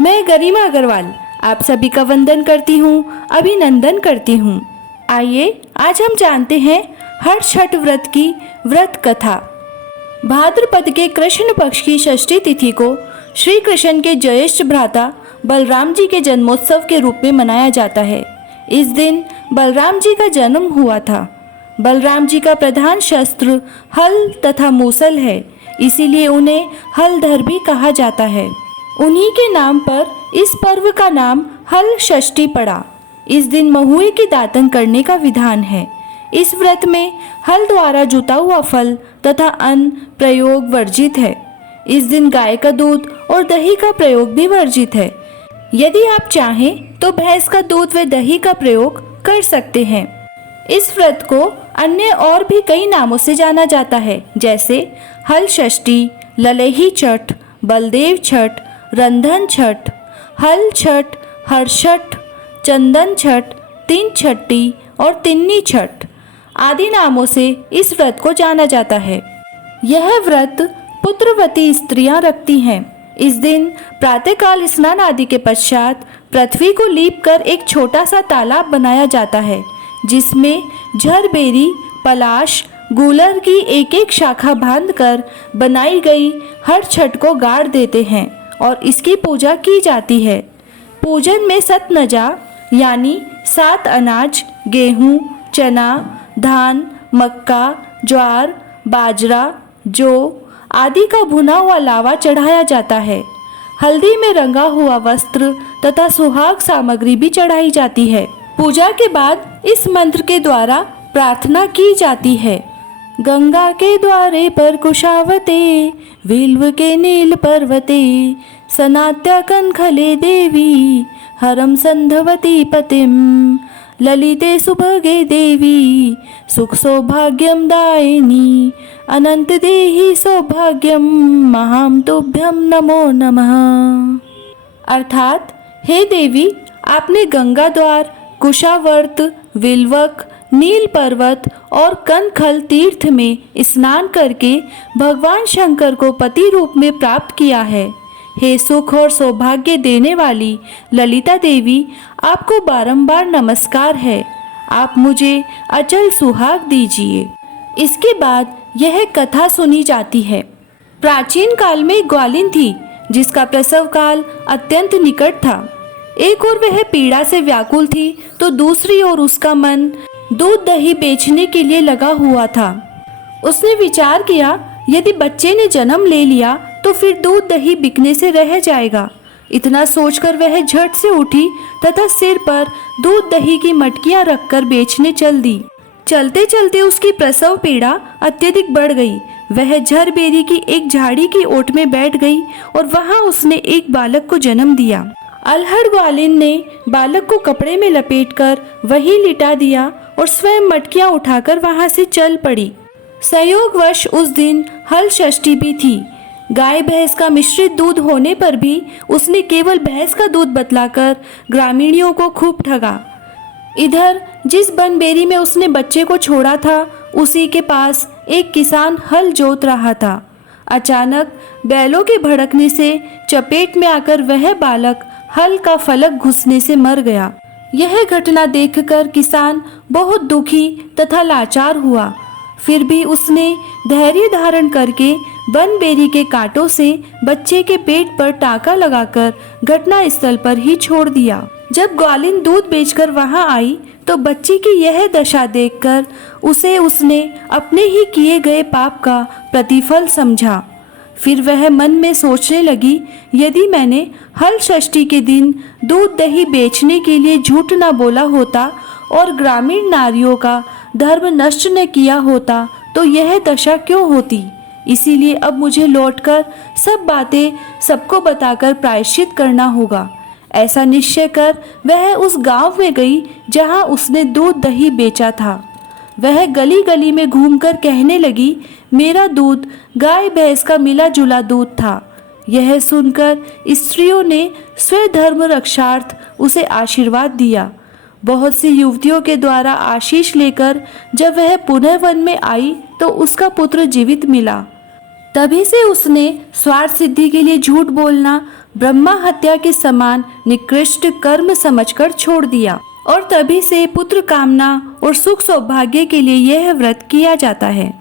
मैं गरिमा अग्रवाल आप सभी का वंदन करती हूँ, अभिनंदन करती हूँ। आइए आज हम जानते हैं हर छठ व्रत की व्रत कथा। भाद्रपद के कृष्ण पक्ष की षष्ठी तिथि को श्री कृष्ण के ज्येष्ठ भ्राता बलराम जी के जन्मोत्सव के रूप में मनाया जाता है। इस दिन बलराम जी का जन्म हुआ था। बलराम जी का प्रधान शस्त्र हल तथा मूसल है, इसीलिए उन्हें हलधर भी कहा जाता है। उन्हीं के नाम पर इस पर्व का नाम हल षष्ठी पड़ा। इस दिन महुए की दातन करने का विधान है। इस व्रत में हल द्वारा जुता हुआ फल तथा अन्न प्रयोग वर्जित है। इस दिन गाय का दूध और दही का प्रयोग भी वर्जित है। यदि आप चाहें तो भैंस का दूध व दही का प्रयोग कर सकते हैं। इस व्रत को अन्य और भी कई नामों से जाना जाता है, जैसे हल षष्ठी, ललेही छठ, बलदेव छठ, रंधन छठ, हल छठ, हरछठ, चंदन छठ, तीन छठी और तिन्नी छठ आदि नामों से इस व्रत को जाना जाता है। यह व्रत पुत्रवती स्त्रियां रखती हैं। इस दिन प्रातःकाल स्नान आदि के पश्चात पृथ्वी को लीप कर एक छोटा सा तालाब बनाया जाता है, जिसमें झरबेरी, पलाश, गूलर की एक एक शाखा बांधकर बनाई गई हर छठ को गाड़ देते हैं और इसकी पूजा की जाती है। पूजन में सतनजा यानी 7 अनाज, गेहूं, चना, धान, मक्का, ज्वार, बाजरा, जौ आदि का भुना हुआ लावा चढ़ाया जाता है। हल्दी में रंगा हुआ वस्त्र तथा सुहाग सामग्री भी चढ़ाई जाती है। पूजा के बाद इस मंत्र के द्वारा प्रार्थना की जाती है। गंगा के द्वारे पर कुशावते, विल्व के नील पर्वते, सनात्या कनखले देवी, हरम संधवती पतिम, ललिते सुभगे देवी, सुख सौभाग्यम दायिनी, अनंत देहि सौभाग्यम, महाम तुभ्यम नमो नमः। अर्थात हे देवी, आपने गंगा द्वार, कुशावर्त, विल्वक, नील पर्वत और कनखल तीर्थ में स्नान करके भगवान शंकर को पति रूप में प्राप्त किया है। हे सुख और सौभाग्य देने वाली ललिता देवी, आपको बारंबार नमस्कार है। आप मुझे अचल सुहाग दीजिए। इसके बाद यह कथा सुनी जाती है। प्राचीन काल में एक ग्वालिन थी, जिसका प्रसव काल अत्यंत निकट था। एक ओर वह पीड़ा से व्याकुल थी, तो दूसरी ओर उसका मन दूध दही बेचने के लिए लगा हुआ था। उसने विचार किया, यदि बच्चे ने जन्म ले लिया तो फिर दूध दही बिकने से रह जाएगा। इतना सोचकर वह झट से उठी तथा सिर पर दूध दही की मटकियां रखकर बेचने चल दी। चलते चलते उसकी प्रसव पीड़ा अत्यधिक बढ़ गई। वह झरबेरी की एक झाड़ी की ओट में बैठ गई और वहां उसने एक बालक को जन्म दिया। अल्हड़ ग्वालिन ने बालक को कपड़े में लपेटकर वहीं लिटा दिया और स्वयं मटकियां उठाकर वहां से चल पड़ी। संयोगवश उस दिन हल षष्ठी भी थी। गाय भैंस का मिश्रित दूध होने पर भी उसने केवल भैंस का दूध बतलाकर ग्रामीणियों को खूब ठगा। इधर जिस बनबेरी में उसने बच्चे को छोड़ा था, उसी के पास एक किसान हल जोत रहा था। अचानक बैलों के भड़कने से चपेट में आकर वह बालक हल का फलक घुसने से मर गया। यह घटना देखकर किसान बहुत दुखी तथा लाचार हुआ। फिर भी उसने धैर्य धारण करके बनबेरी के कांटों से बच्चे के पेट पर टाका लगाकर घटना स्थल पर ही छोड़ दिया। जब ग्वालिन दूध बेचकर वहां आई तो बच्चे की यह दशा देखकर उसने अपने ही किए गए पाप का प्रतिफल समझा। फिर वह मन में सोचने लगी, यदि मैंने हल षष्ठी के दिन दूध दही बेचने के लिए झूठ न बोला होता और ग्रामीण नारियों का धर्म नष्ट न किया होता तो यह दशा क्यों होती। इसीलिए अब मुझे लौटकर सब बातें सबको बताकर प्रायश्चित करना होगा। ऐसा निश्चय कर वह उस गांव में गई जहां उसने दूध दही बेचा था। वह गली गली में घूमकर कहने लगी, मेरा दूध गाय भैंस का मिला जुला दूध था। यह सुनकर स्त्रियों ने स्वधर्म रक्षार्थ उसे आशीर्वाद दिया। बहुत सी युवतियों के द्वारा आशीष लेकर जब वह पुनः वन में आई तो उसका पुत्र जीवित मिला। तभी से उसने स्वार्थ सिद्धि के लिए झूठ बोलना, ब्रह्मा हत्या के समान निकृष्ट कर्म समझकर छोड़ दिया और तभी से पुत्र कामना और सुख सौभाग्य के लिए यह व्रत किया जाता है।